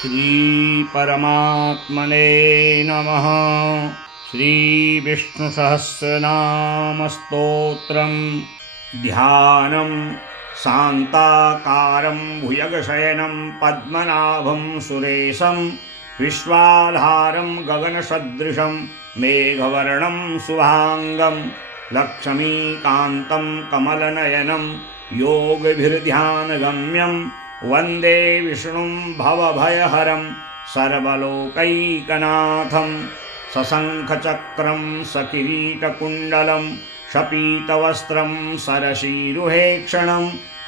श्री परमात्मने नमः। श्री विष्णु सहस्रनाम स्तोत्रम ध्यानं शांताकारं भुजगशयनं पद्मनाभं सुरेशं विश्वाधारं गगनसदृशं मेघवर्णं शुभांगं लक्ष्मीकान्तं कमलनयनं योगभिर्ध्यानगम्यं वन्दे विष्णुं भवभयहरं सर्वलोकैकनाथं सशङ्खचक्रं सकिरीटकुण्डलं शपीतवस्त्रं सरसीरुहेक्षणं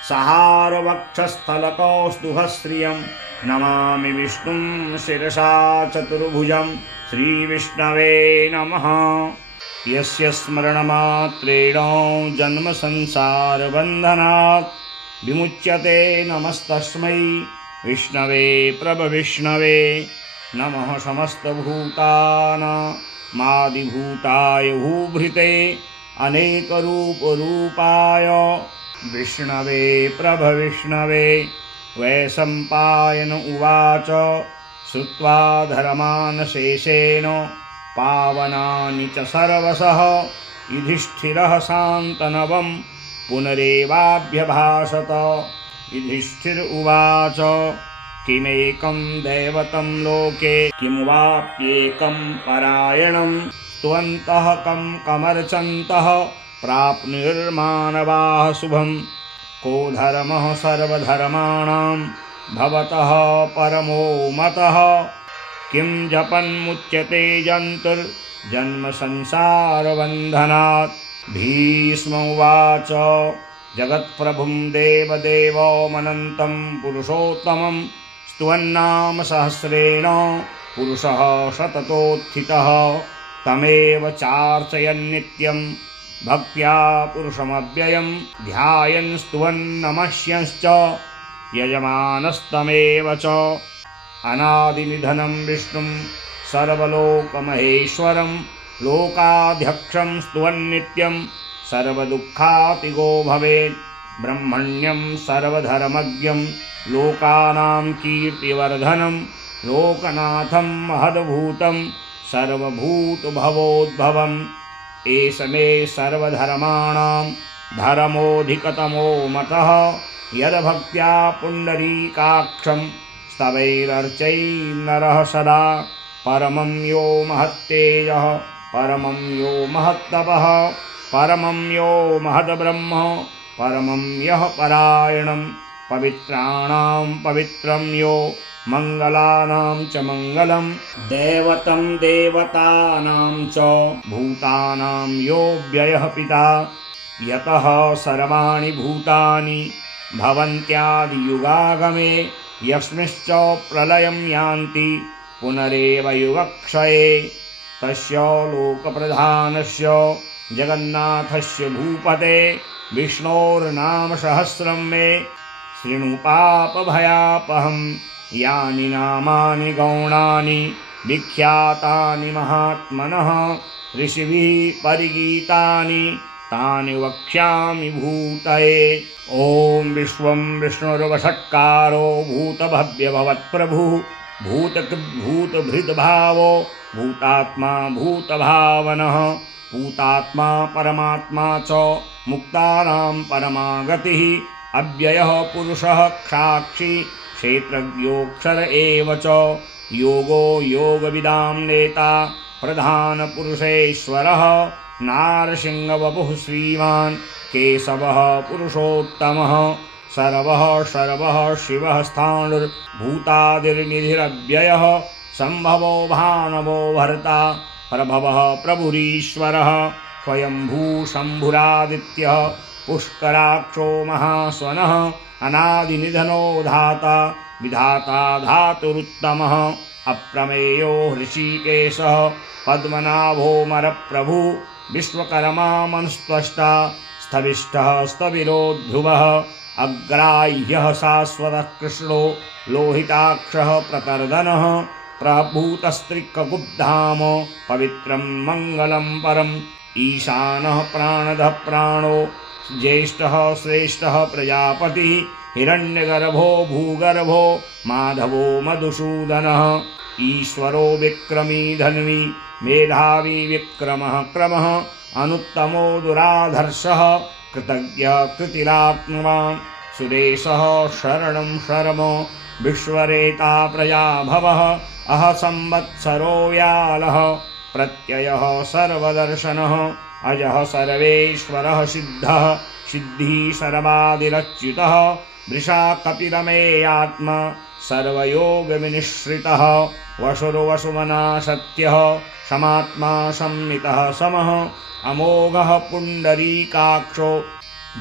सहारवक्षस्थलकौस्तुभश्रियं नमामि विष्णुं शिरसा चतुर्भुजं श्रीविष्णवे नमः। यस्य स्मरणमात्रेण जन्मसंसारबन्धनात् विमुच्यते नमस्तस्मै विष्णवे प्रभविष्णवे नमः। समस्तभूतानामादिभूताय भूभृते अनेकरूपरूपाय विष्णवे प्रभविष्णवे। वैशम्पायन उवाच श्रुत्वा धर्मानशेषेण पावनानि च सर्वशः युधिष्ठिरः शान्तनवं पुनरेवाभ्यभाषत। युधिष्ठिर उवाच किमेकं दैवतं लोके किं वाप्येकं परायणं स्तुवन्तः कं कमर्चन्तः प्राप्नुर्मानवाः शुभं। को धर्मः सर्वधर्माणां भवतः परमो मतः किं जपन्मुच्यते जन्तुर्जन्मसंसारबन्धनात्। भीष्म उवाच जगत्प्रभुं देवदेवमनन्तं पुरुषोत्तमं स्तुवन्नाम सहस्रेण पुरुषः सततोत्थितः तमेव चार्चयन्नित्यं भक्त्या पुरुषमव्ययं ध्यायन् स्तुवन्नमस्यंश्च यजमानस्तमेव च। अनादिनिधनं विष्णुं सर्वलोकमहेश्वरं लोकाध्यक्षं स्तुवन्नित्यं सर्वदुःखातिगो भवेत्। ब्रह्मण्यं सर्वधर्मज्ञं लोकानां कीर्तिवर्धनं लोकनाथं महद्भूतं सर्वभूतभवोद्भवम्। एष मे सर्वधर्माणां धर्मोऽधिकतमो मतः यद्भक्त्या पुण्डरीकाक्षं स्तवैरर्चैर्नरः सदा। परमं यो महत्तेजः परमं यो महत्तपः परमं यो महद्ब्रह्म परमं यः परायणं पवित्राणां पवित्रं यो मंगलानां च मंगलं दैवतं देवतानां च भूतानां यो व्ययः पिता। यतः सर्वाणि भूतानि भवन्त्यादियुगागमे यस्मिंश्च प्रलयं यान्ति पुनरेव युगक्षये। तस्य लोकप्रधानस्य जगन्नाथस्य भूपते विष्णोर्नाम सहस्रं मे शृणु पापभयापहं। यानि नामानि गौणानि विख्यातानि महात्मनः ऋषिभिः परिगीतानि तानि वक्ष्यामि भूतये। ॐ विश्वं विष्णुर्वषट्कारो भूतभव्यभवत्प्रभुः भूतभृद्भावो भूतात्मा भूतभावनः भूतात्मा परमात्मा च मुक्तानां परमागतिः अव्ययः पुरुषः साक्षी क्षेत्रज्ञोऽक्षर एव च। योगो योगविदां नेता प्रधानपुरुषेश्वरः नारसिंहवपुः श्रीमान् केशवः पुरुषोत्तमः सर्वः सर्वः शिवः स्थाणुर्भूतादिर्निधिरव्ययः सम्भवो भानवो भर्ता प्रभवः प्रभुरीश्वरः स्वयंभू शम्भुरादित्यः पुष्कराक्षो महास्वनः अनादिनिधनो धाता विधाता धातुरुत्तमः अप्रमेयो हृषीकेशः पद्मनाभोऽमरप्रभुः विश्वकर्मा मनुस्त्वष्टा स्थविष्ठः स्थविरो ध्रुवः अग्राह्यः शाश्वतः कृष्णो लोहिताक्षः प्रतर्दनः प्रभूतस्त्रिकगुप्धाम पवित्रं मंगलं परम् ईशानः प्राणदः प्राणो ज्येष्ठः श्रेष्ठः प्रजापतिः हिरण्यगर्भो भूगर्भो माधवो मधुसूदनः ईश्वरो विक्रमी धन्वी मेधावी विक्रमः क्रमः अनुत्तमो दुराधर्षः कृतज्ञः कृतिरात्मवान् सुरेशः शरणं शर्मो विश्वरेता प्रजाभवः अह संवत्सरो व्यालः प्रत्ययः सर्वदर्शनः अजः सर्वेश्वरः सिद्धः सिद्धिः सर्वादिरच्युतः वृषा कपिरमेयात्मा सर्वयोगविनिश्रितः वशुर्वसुमना सत्यः समात्मा संमितः समः अमोघः पुण्डरीकाक्षो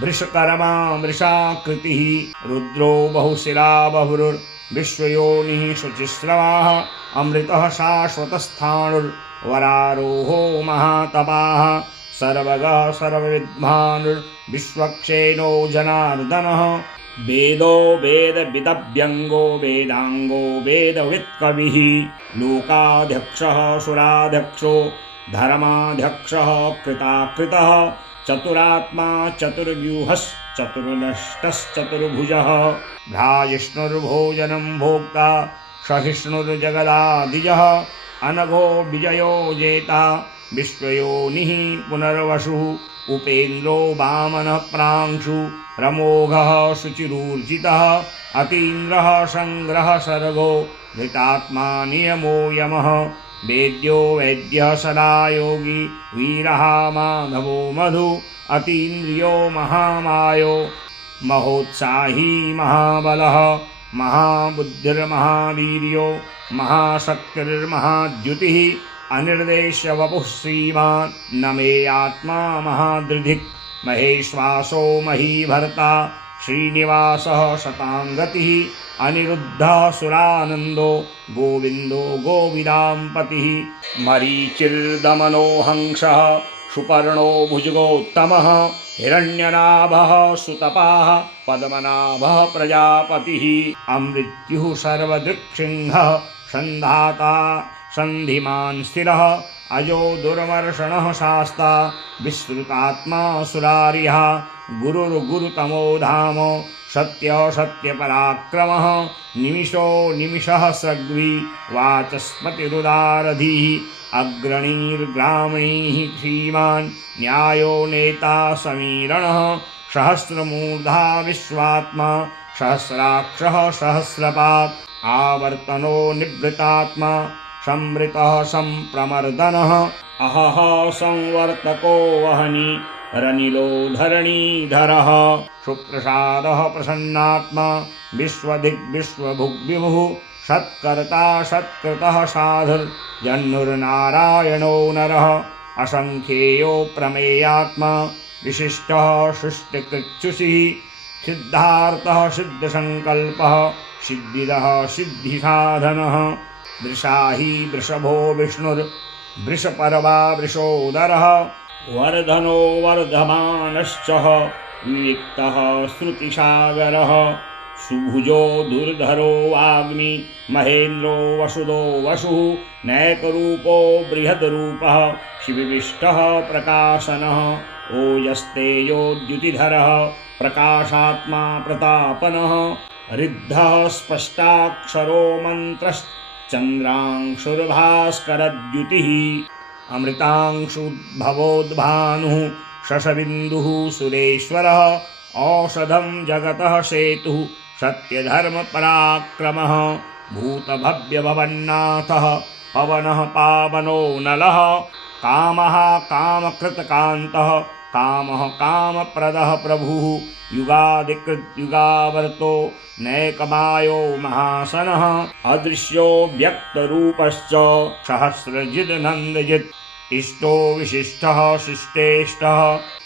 वृषकर्मा वृषाकृतिः रुद्रो बहुशिरा बहुर्विश्वयोनिः शुचिस्रवाः अमृतः शाश्वतस्थाणुर्वरारोहो महातपाः सर्वगः सर्वविद्वानुर्विश्वक्षेणो जनार्दनः वेदो वेदविदभ्यङ्गो वेदाङ्गो वेदवित्कविः लोकाध्यक्षः सुराध्यक्षो धर्माध्यक्षः कृताकृतः चतुरात्मा चतुर्व्यूहश्चतुर्नष्टश्चतुर्भुजः भ्राजिष्णुर्भोजनं भोक्ता सहिष्णुर्जगदादिजः अनघो विजयो जेता विश्वयोनिः पुनर्वसुः उपेन्द्रो वामनः प्रांशु रमोघः शुचिरूर्जितः अतीन्द्रः संग्रह सर्गो धृतात्मा नियमो यमः वेद्यो वैद्यः सदा योगी वीरः माधवो मधु अतीन्द्रियो महामायो महोत्साही महाबलः महाबुद्धिर्महावीर्यो महाशक्तिर्महाद्युतिः अनिर्देश्य वपुः श्रीमान् न मे आत्मा महादृधिक् महेश्वासो महीभर्ता श्रीनिवासः शताङ्गतिः अनिरुद्धः सुरानन्दो गोविन्दो गोविदाम्पतिः मरीचिर्दमनो हंसः सुपर्णो भुजगोत्तमः हिरण्यनाभः सुतपाः पद्मनाभः प्रजापतिः अमृत्युः सर्वदृक्सिंहः सन्धाता सन्धिमान् स्थिरः अजो दुर्मर्षणः शास्ता विस्तृतात्मा सुरारिः गुरुर्गुरुतमो धाम सत्य सत्यपराक्रमः निमिषो निमिषः सग्वी वाचस्पतिरुदारधिः अग्रणीर्ग्रामणीः श्रीमान् न्यायो नेता समीरणः सहस्रमूर्धा विश्वात्मा सहस्राक्षः सहस्रपात् आवर्तनो निवृतात्मा संवृतः संप्रमर्दनः अहः संवर्तको वहनी रनिलो धरणीधरः सुप्रसादः प्रसन्नात्मा विश्वदिग्विश्वभुग्विभुः सत्कर्ता सत्कृतः साधुर्जन्नुर्नारायणो नरः असंख्येयो प्रमेयात्मा विशिष्टः सृष्टिकृच्छुषिः सिद्धार्थः सिद्धसङ्कल्पः सिद्धिदः सिद्धिसाधनः वृषाही वृषभो विष्णुर्वृषपर्वा वृषोदरः वर्धनो वर्धमानश्च विविक्तः श्रुतिसागरः सुभुजो दुर्धरो वाग्मी महेन्द्रो वसुदो वसुः नैकरूपो बृहद्रूपः शिविविष्टः प्रकाशनः ओजस्तेजोद्युतिधरः प्रकाशात्मा प्रतापनः रिद्धः स्पष्टाक्षरो मन्त्रश्चन्द्रांशुर्भास्करद्युतिः अमृतांशुद्भवोद्भानुः शशबिन्दुः सुरेश्वरः औषधं जगतः सेतुः सत्यधर्मपराक्रमः भूतभव्यभवन्नाथः पवनः पावनो नलः कामः कामकृतकान्तः कामः कामप्रदः प्रभुः युगादिकृद्युगावर्तो नैकमायो महासनः अदृश्यो व्यक्तरूपश्च सहस्रजिद् इष्टो विशिष्टः शिष्टेष्टः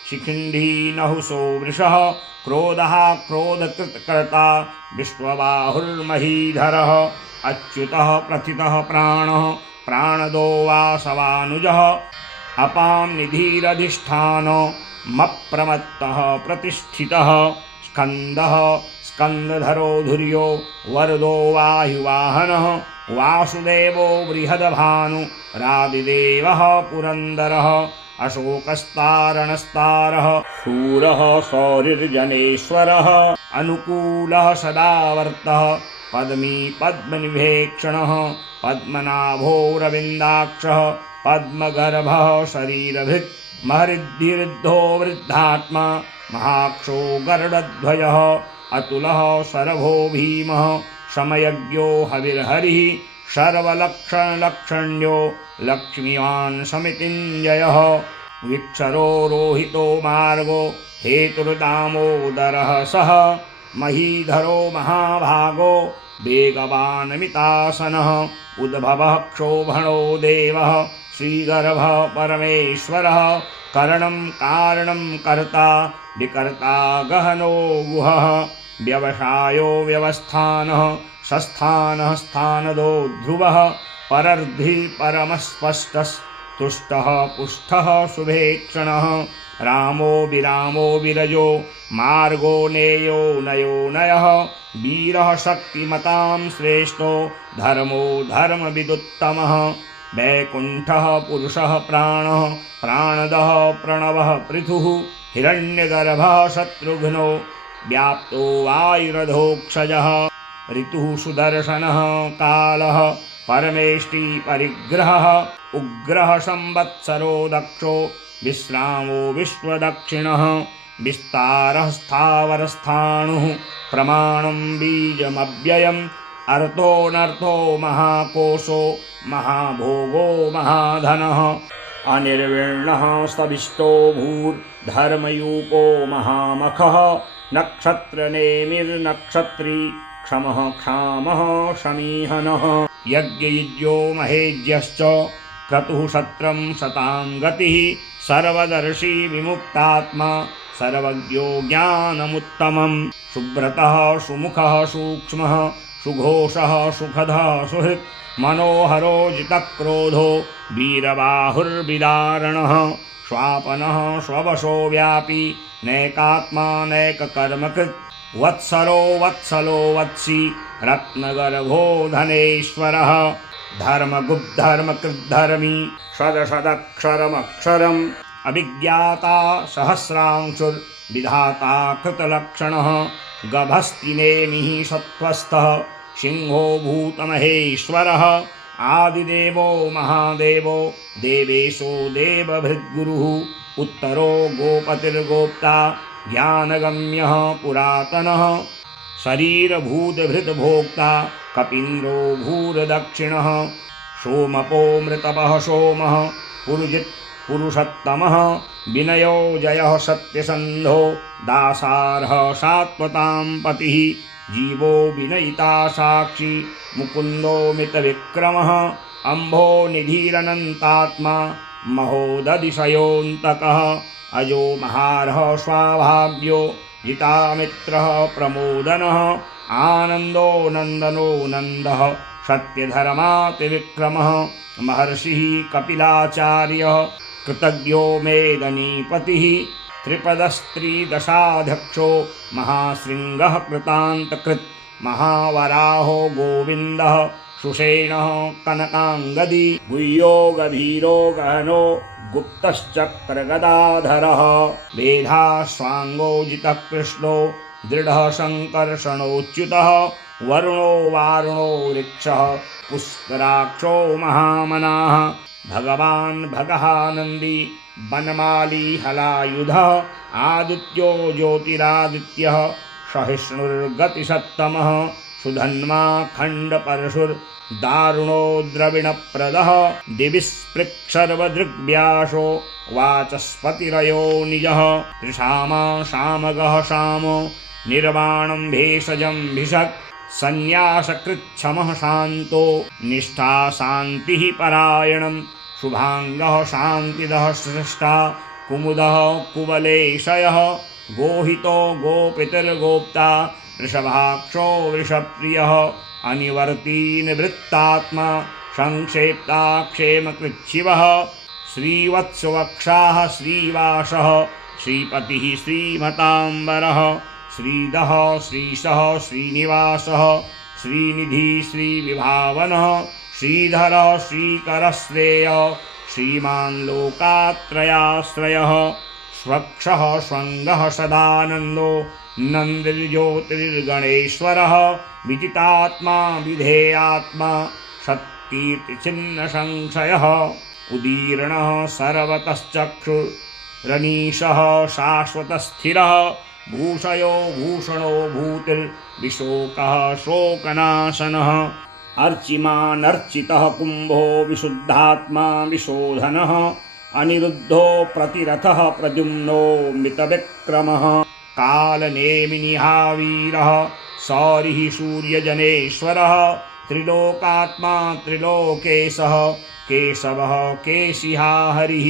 शिखिण्डी नहुसो वृषः क्रोधः क्रोधकृत्कर्ता विश्वबाहुर्महीधरः अच्युतः प्रथितः प्राणः प्राणदो वासवानुजः अपां निधिरधिष्ठान मप्रमत्तः प्रतिष्ठितः स्कन्दः स्कन्दधरो धुर्यो वरदो वायुवाहनः वासुदेवो बृहद्भानु रादिदेवः पुरन्दरः अशोकस्तारणस्तारः शूरः सौरिर्जनेश्वरः अनुकूलः सदावर्तः पद्मी पद्मनिभेक्षणः पद्मनाभोरविन्दाक्षः पद्मगर्भः शरीरभृत् महरिद्धिरुद्धो वृद्धात्मा महाक्षो गरुडध्वजः अतुलः शरभो भीमः समयज्ञो हविर्हरिः सर्वलक्षणलक्षण्यो लक्ष्मीवान् समितिञ्जयः विक्षरो रोहितो मार्गो हेतुर्दामोदरः सः महीधरो महाभागो वेगवानमितासनः उद्भवः क्षोभणो देवः श्रीगर्भः परमेश्वरः करणं कारणं कर्ता विकर्ता गहनो गुहः व्यवसायो व्यवस्थानः सस्थानः स्थानदो ध्रुवः परर्धि परमस्पष्टस्तुष्टः पुष्टः शुभेक्षणः रामो विरामो विरजो मार्गो नेयो नयो नयः वीरः शक्तिमतां श्रेष्ठो धर्मो धर्मविदुत्तमः वैकुण्ठः पुरुषः प्राणः प्राणदः प्रणवः पृथुः हिरण्यगर्भः शत्रुघ्नो व्याप्तो वायुरधोक्षजः ऋतुः सुदर्शनः कालः परमेष्टि परिग्रहः उग्रः संवत्सरो दक्षो विश्रामो विश्वदक्षिणः विस्तारः स्थावरस्थाणुः प्रमाणं बीजमव्ययम् अर्थोऽनर्थो महाकोशो महाभोगो महाधनः अनिर्विण्णः स्तविष्टो भूर्धर्मयूपो महामखः नक्षत्रनेमिर्नक्षत्री क्षमः क्षामः शमीहनः यज्ञयुज्यो महेज्यश्च क्रतुः शत्रं शतां गतिः सर्वदर्शी विमुक्तात्मा सर्वज्ञो ज्ञानमुत्तमं सुब्रतः सुमुखः सूक्ष्मः सुघोषः सुखदः सुहृत् मनोहरो जितक्रोधो वीरबाहुर्विदारणः स्वापनः स्ववशो व्यापी नैकात्मा नैककर्मकृत् वत्सरो वत्सलो वत्सी रत्नगर्भो धनेश्वरः धर्मगुप्धर्मकृद्धर्मी शदशदक्षरमक्षरम् अभिज्ञाता सहस्रांशुर्विधाता कृतलक्षणः गभस्तिनेमिः सत्त्वस्थः सिंहो भूतमहेश्वरः आदिदेवो महादेवो देवेशो देवभृद्गुरुः उत्तरो गोपतिर्गोप्ता ज्ञानगम्यः पुरातनः शरीरभूतभृद्भोक्ता कपीन्द्रो भूरदक्षिणः सोमपो मृतपः सोमः पुरुजित् पुरुषोत्तमः विनयो जयः सत्यसन्धो दासार्हः सात्वतां पतिः जीवो विनयिता साक्षी मुकुन्दो मितविक्रमः अम्भो निधिरनन्तात्मा महोदधिशयोऽन्तकः अजो महार्हः स्वाभाव्यो जितामित्रः प्रमोदनः आनन्दो नन्दनो नन्दः सत्यधर्मातिविक्रमः महर्षिः कपिलाचार्यः कृतज्ञो मेदनीपतिः त्रिपदस्त्रीदशाध्यक्षो महाशृङ्गः कृतान्तकृत् महावराहो गोविन्दः सुषेणः कनकाङ्गदी गुह्यो गभीरो गहनो गुप्तश्चक्रगदाधरः वेधाश्वाङ्गो जितः कृष्णो दृढः सङ्कर्षणोच्युतः वरुणो वारुणो वृक्षः पुष्कराक्षो महामनाः भगवान् भगहानन्दी वनमाली हलायुधः आदित्यो ज्योतिरादित्यः सहिष्णुर्गतिसत्तमः सुधन्वा खण्डपरशुर्दारुणो द्रविणप्रदः दिविस्पृक्सर्वदृग्व्यासो वाचस्पतिरयो निजः त्रिशामा शामगः शामो निर्वाणं भेषजं भिषक् संन्यासकृच्छमः शान्तो निष्ठा शान्तिः परायणं शुभाङ्गः शान्तिदः स्रष्टा कुमुदः कुवलेशयः गोहितो गोपितिर्गोप्ता वृषभाक्षो वृषप्रियः अनिवर्ती निवृत्तात्मा संक्षेप्ता क्षेमकृच्छिवः श्रीवत्सवक्षाः श्रीवासः श्रीपतिः श्रीमताम्बरः श्रीदः श्रीशः श्रीनिवासः श्रीनिधि श्रीविभावनः श्रीधरः श्रीकरश्रेयः श्रीमान् लोकात्रयाश्रयः स्वक्षः स्वङ्गः सदानन्दो नन्दिर्ज्योतिर्गणेश्वरः विजितात्मा विधेयात्मा सत्कीर्तिचिह्नसंशयः उदीर्णः सर्वतश्चक्षुरनीशः शाश्वतस्थिरः भूषयो भूषणो भूतिर्विशोकः शोकनाशनः अर्चिमानर्चितः कुम्भो विशुद्धात्मा विशोधनः अनिरुद्धो प्रतिरथः प्रद्युम्नो मितविक्रमः कालनेमिनिहावीरः सौरिः सूर्यजनेश्वरः त्रिलोकात्मा त्रिलोकेशः केशवः केशिहा हरिः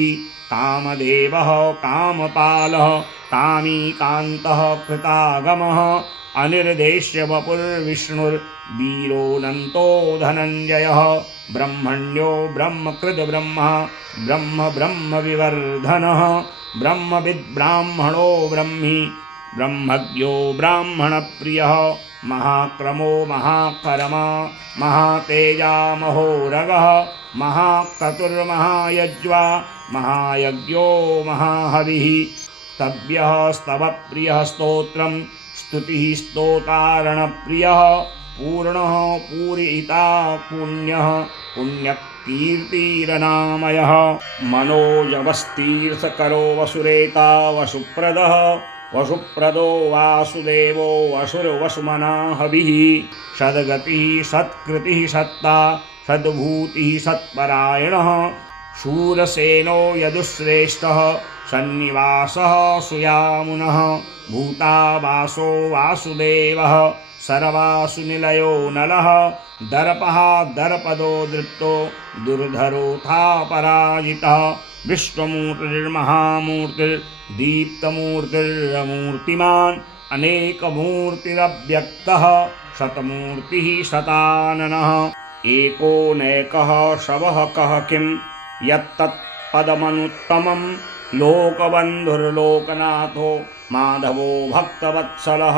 कामदेवः कामपालः कामीकान्तः कृतागमः अनिर्देश्य वपुर्विष्णुर्वीरोऽनन्तो धनञ्जयः ब्रह्मण्यो ब्रह्मकृद् ब्रह्मा ब्रह्म ब्रह्मविवर्धनः ब्रह्मविद्ब्राह्मणो ब्रह्मी ब्रह्मज्ञो ब्राह्मणप्रियः महाक्रमो महाकर्मा महातेजा महोरगः महाक्रतुर्महायज्वा महायज्ञो महाहविः स्तव्यः स्तवप्रियः स्तोत्रं स्तुतिः स्तोतारणप्रियः पूर्णः पूरिता पुण्यः पुण्यकीर्तिरनामयः मनोजवस्तीर्थकरो वसुरेता वसुप्रदः वसुप्रदो वासुदेवो वसुर्वसुमनाहविः सद्गतिः सत्कृतिः सत्ता सद्भूतिः सत्परायणः शूरसेनो यदुश्रेष्ठः सन्निवासः सुयामुनः भूतावासो वासुदेवः सर्वासुनिलयो नलः दर्पः दर्पदो दृप्तो दुर्धरोऽथा पराजितः विश्वमूर्तिर्महामूर्तिर्दीप्तमूर्तिरमूर्तिमान् अनेकमूर्तिरव्यक्तः शतमूर्तिः शताननः एको नैकः शवः कः किं यत्तत्पदमनुत्तमं लोकबन्धुर्लोकनाथो माधवो भक्तवत्सलः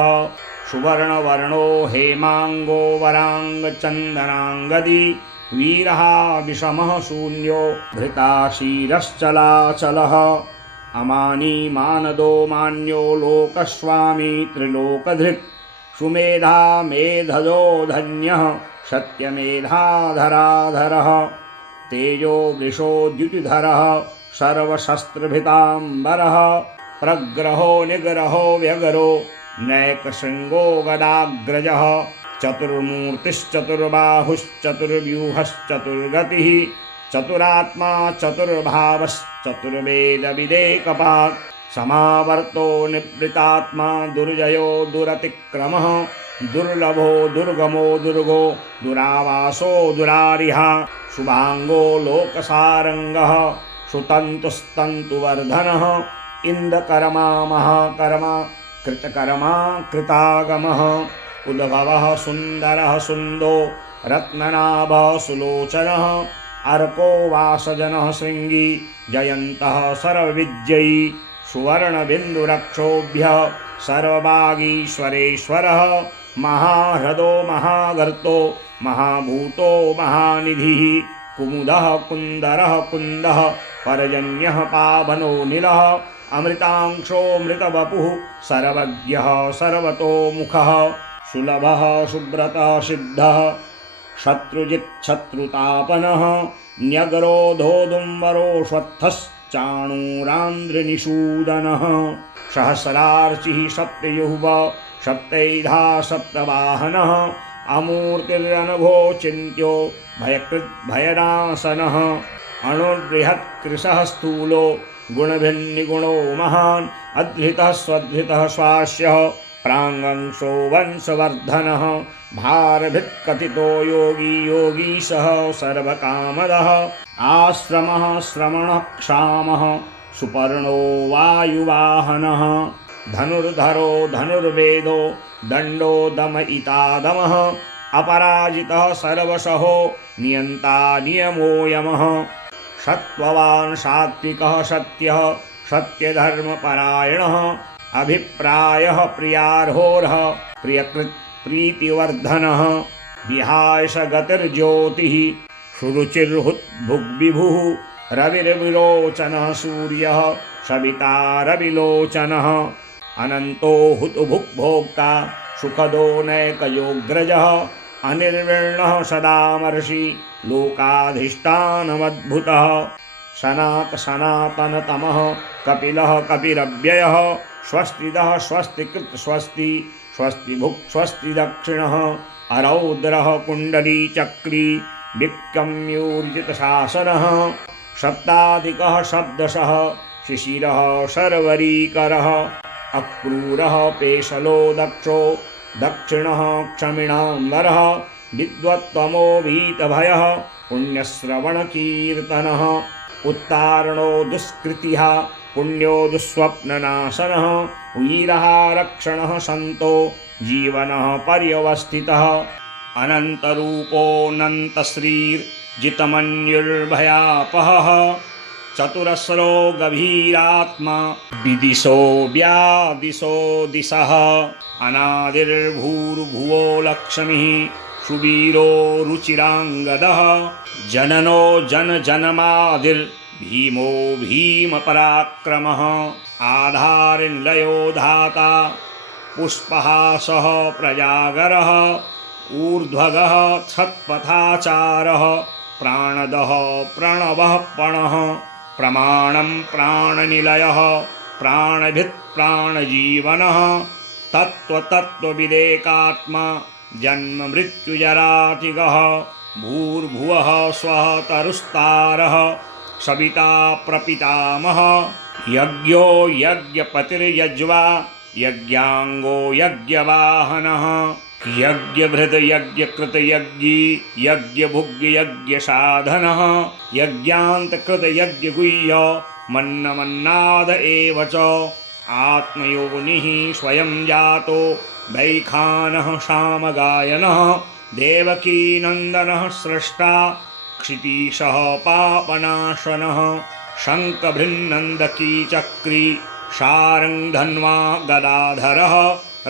सुवर्णवर्णो हेमाङ्गो वराङ्गचन्दनाङ्गदी वीरः विषमः शून्यो भृताशीरश्चलाचलः अमानी मानदो मान्यो लोकस्वामी त्रिलोकधृक् सुमेधा मेधजो धन्यः सत्यमेधाधराधरः तेजो वृषो द्युतिधरः सर्वशस्त्रभिताम्बरः प्रग्रहो निग्रहो व्यगरो नैकशृङ्गो गदाग्रजः चतुर्मूर्तिश्चतुर्बाहुश्चतुर्व्यूहश्चतुर्गतिः चतुरात्मा चतुर्भावश्चतुर्वेदविदेकपात् समावर्तो निवृतात्मा दुर्जयो दुरतिक्रमः दुर्लभो दुर्गमो दुर्गो दुरावासो दुरारिः शुभाङ्गो लोकसारङ्गः सुतन्तुस्तन्तुवर्धनः इन्दकर्मा महाकर्मा कृतकर्मा कृतागमः उद्भवः सुन्दरः सुन्दो रत्ननाभः सुलोचनः अर्को वासजनः शृङ्गी जयन्तः सर्वविजयी सुवर्णबिन्दुरक्षोभ्यः सर्वभागीश्वरेश्वरः महाह्रदो महागर्तो महाभूतो महानिधिः कुमुदः कुन्दरः कुन्दः पर्जन्यः पावनो नीलः अमृतांशो मृतवपुः सर्वज्ञः सर्वतोमुखः सुलभः सुब्रतः सिद्धः शत्रुजिच्छत्रुतापनः न्यगरोधोदुम्बरोऽश्वत्थश्चाणूरान्द्रनिषूदनः सहस्रार्चिः सप्तयुः सप्तैधा सप्तवाहनः अमूर्तिरनघो चिन्त्यो भयनाशनः अणुर्बृहत्कृशः स्थूलो गुणभिन्निगुणो महान् अद्भुतः स्वद्भुतः स्वास्यः प्राङ्गंशो वंशवर्धनः भारभित्कथितो योगी योगीशः सर्वकामदः आश्रमः श्रमणः क्षामः सुपर्णो वायुवाहनः धनुर्धरो धनुर्वेदो दण्डो दमयितादमः अपराजितः सर्वशहो नियन्ता नियमो यमः सत्त्ववान् सात्विकः सत्यः सत्यधर्मपरायणः अभिप्रायः प्रियार्होरः प्रियकृत् प्रीतिवर्धनः विहायश गतिर्ज्योतिः सुरुचिर्हुद्भुग्विभुः रविर्विलोचनः सूर्यः सवितारविलोचनः अनन्तो हुतुभुग्भोक्ता सुखदो नैकयोग्रजः अनिर्विण्णः सदामर्षि लोकाधिष्ठानमद्भुतः सनातनतमः कपिलः कपिरव्ययः स्वस्तिदः स्वस्तिकृत स्वस्ति स्वस्तिभुक् स्वस्ति दक्षिणः अरौद्रः कुण्डलीचक्री विक्रम्यूर्जितशासनः सप्ताधिकः शब्दशः शिशिरः शर्वरीकरः अक्रूरः पेशलो दक्षो दक्षिणः क्षमिणाम्बरः विद्वत्तमो वीतभयः पुण्यश्रवणकीर्तनः उत्तारणो दुष्कृतिः पुण्यो दुःस्वप्ननाशनः वीरः रक्षणः सन्तो जीवनः पर्यवस्थितः अनन्तरूपोऽनन्तश्रीर्जितमन्युर्भयापहः चतुरस्रो गभीरात्मा विदिशो व्यादिशो दिशः अनादिर्भूर्भुवो लक्ष्मीः सुवीरो रुचिराङ्गदः जननो जनजनमादिर्भीमो भीमपराक्रमः आधारनिलयो धाता पुष्पहासः प्रजागरः ऊर्ध्वगः छत्पथाचारः प्राणदः प्रणवः पणः प्रमाणं प्राणनिलयः प्राणभित्प्राणजीवनः तत्त्वतत्त्वविदेकात्मा जन्ममृत्युजरातिगः भूर्भुवः स्वः तरुस्तारः सविता प्रपितामहः यज्ञो यज्ञपतिर्यज्वा यज्ञाङ्गो यज्ञवाहनः यज्ञभृत यज्ञकृत यज्ञी यज्ञभुग् यज्ञसाधनः यज्ञान्तकृत यज्ञगुह्य मन्नमन्नाद एव च आत्मयोनिः स्वयं जातो वैखानः सामगायनः देवकीनन्दनः स्रष्टा क्षितीशः पापनाशनः शङ्खभृन्नन्दकीचक्री शारङ्गधन्वा गदाधरः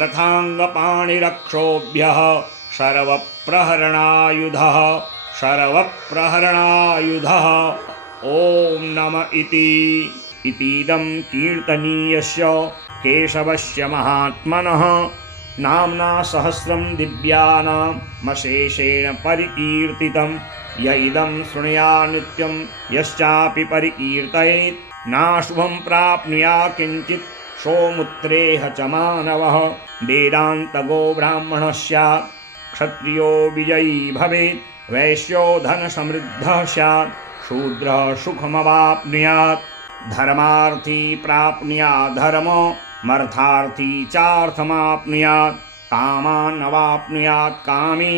रथाङ्गपाणिरक्षोभ्यः शरवप्रहरणायुधः शरवप्रहरणायुधः ॐ नम इतीदं कीर्तनीयस्य केशवस्य महात्मनः नाम्ना सहस्रं दिव्यानामशेषेण परिकीर्तितं य इदं शृणुयात् नित्यं यश्चापि परिकीर्तयेत् नाशुभं प्राप्नुयात् किञ्चित् सोमुत्रेह च मानवः वेदान्तगो ब्राह्मणः स्यात् क्षत्रियो विजयी भवेत् वैश्यो धनसमृद्धः स्यात् शूद्रः सुखमवाप्नुयात् धर्मार्थी प्राप्नुयात् धर्ममर्थार्थी चार्थमाप्नुयात् कामानवाप्नुयात् कामी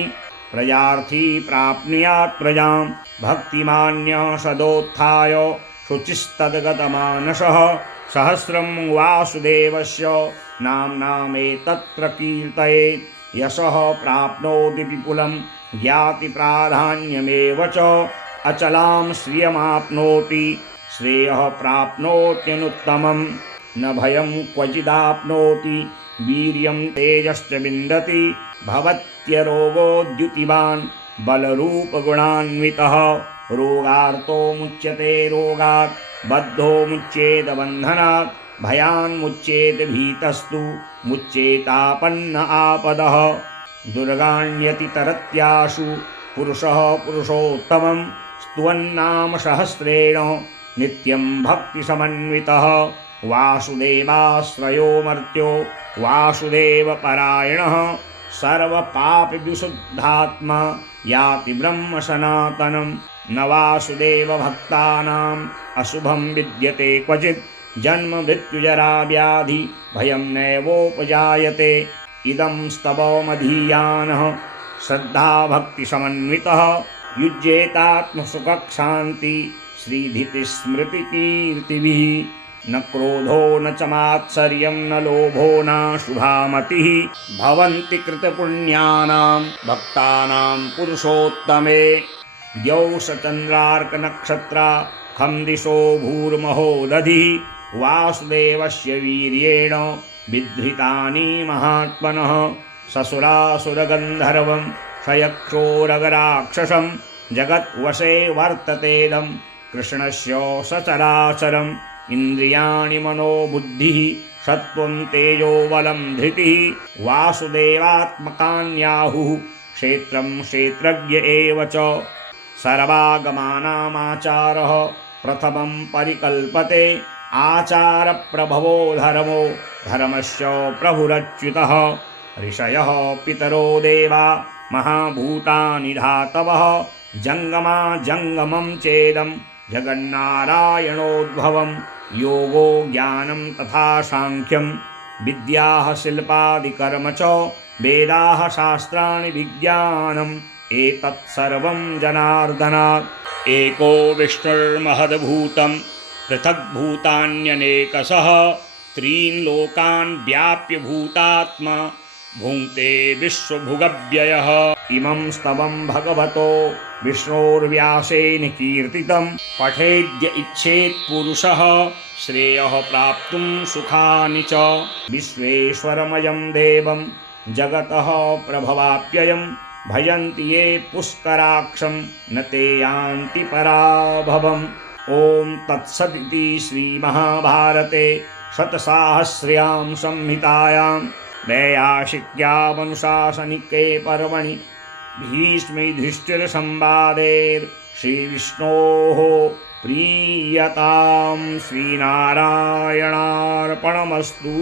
प्रजार्थी प्राप्नुयात् प्रजां भक्तिमान्यः सदोत्थाय शुचिस्तद्गतमानसः सहस्रं वासुदेवस्य नाम्नामेतत्र कीर्तयेत् यशः प्राप्नोति विपुलं ज्ञातिप्राधान्यमेव च अचलां श्रियमाप्नोति श्रेयः प्राप्नोत्यनुत्तमं न भयं क्वचिदाप्नोति वीर्यं तेजश्च विन्दति भवत्यरोगोद्युतिवान् बलरूपगुणान्वितः रोगार्तो मुच्यते रोगात् बद्धो मुच्येत बन्धनात् भयान्मुच्येत भीतस्तु मुच्येतापन्न आपदः दुर्गाण्यति तरत्याशु पुरुषः पुरुषोत्तमं स्तुवन्नाम सहस्रेण नित्यं भक्तिसमन्वितः वासुदेवाश्रयो मर्त्यो वासुदेवपरायणः सर्वपापविशुद्धात्मा याति ब्रह्म सनातनं न वासुदेवभक्तानाम् अशुभं विद्यते क्वचित् जन्म मृत्युजरा व्याधि भयं नैवोपजायते इदं स्तवमधीयानः श्रद्धाभक्तिसमन्वितः युज्येतात्मसुखशान्ति श्रीधितिस्मृतिकीर्तिभिः न क्रोधो न च मात्सर्यं न लोभो न शुभामतिः भवन्ति कृतपुण्यानां भक्तानां पुरुषोत्तमे द्यौषचन्द्रार्कनक्षत्रा खं दिशो भूर्महो दधिः वासुदेवस्य वीर्येण विधृतानि महात्मनः ससुरासुरगन्धर्वं सयक्षोरगराक्षसं जगद्वशे वर्ततेदं कृष्णस्य सचराचरं इन्द्रियाणि मनो बुद्धिः सत्त्वं तेजो बलं धृतिः वासुदेवात्मकान्याहुः क्षेत्रं क्षेत्रज्ञ एव च सर्वागमानामाचारः प्रथमं परिकल्पते आचारप्रभवो धर्मो धर्मस्य प्रभुरच्युतः ऋषयः पितरो देवा महाभूतानि धातवः जङ्गमा जङ्गमं चेदं जगन्नारायणोद्भवं योगो ज्ञानं तथा सांख्यं विद्याः शिल्पादिकर्म च वेदाः शास्त्राणि विज्ञानम् एतत् सर्वं जनार्दनात् एको विष्णुर्महद्भूतं पृथग्भूतान्यनेकशः त्रीन् लोकान् व्याप्य भूतात्मा भुङ्क्ते विश्वभुगव्ययः इमं स्तवं भगवतो विष्णोर्व्यासेन कीर्तितं पठेद्य इच्छेत् पुरुषः श्रेयः प्राप्तुं सुखानि च विश्वेश्वरमयं देवं जगतः प्रभवाप्ययं भजन्ति ये पुष्कराक्षं न ते यान्ति पराभवम् ॐ तत्सदिति श्रीमहाभारते शतसाहस्र्यां संहितायां वैयासिक्यामनुशासनिके पर्वणि भीष्मयुधिष्ठिरसंवादे श्रीविष्णोः प्रीयतां श्रीनारायणार्पणमस्तु।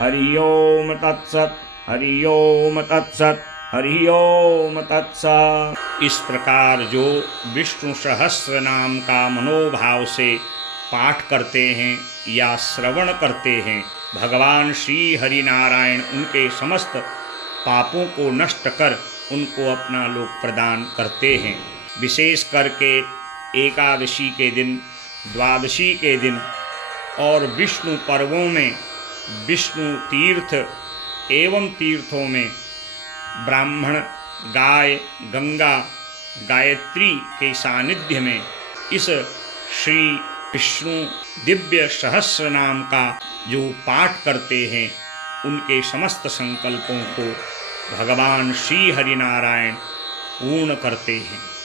हरि ओम तत्सत् हरि ओम तत्सत् हरि ओम तत्सत्। इस प्रकार जो विष्णु सहस्र नाम का मनोभाव से पाठ करते हैं या श्रवण करते हैं, भगवान श्री हरि नारायण उनके समस्त पापों को नष्ट कर उनको अपना लोक प्रदान करते हैं। विशेष करके एकादशी के दिन, द्वादशी के दिन और विष्णु पर्वों में, विष्णु तीर्थ एवं तीर्थों में ब्राह्मण, गाय, गंगा, गायत्री के सानिध्य में इस श्री विष्णु दिव्य सहस्र नाम का जो पाठ करते हैं, उनके समस्त संकल्पों को भगवान श्री हरि नारायण पूर्ण करते हैं।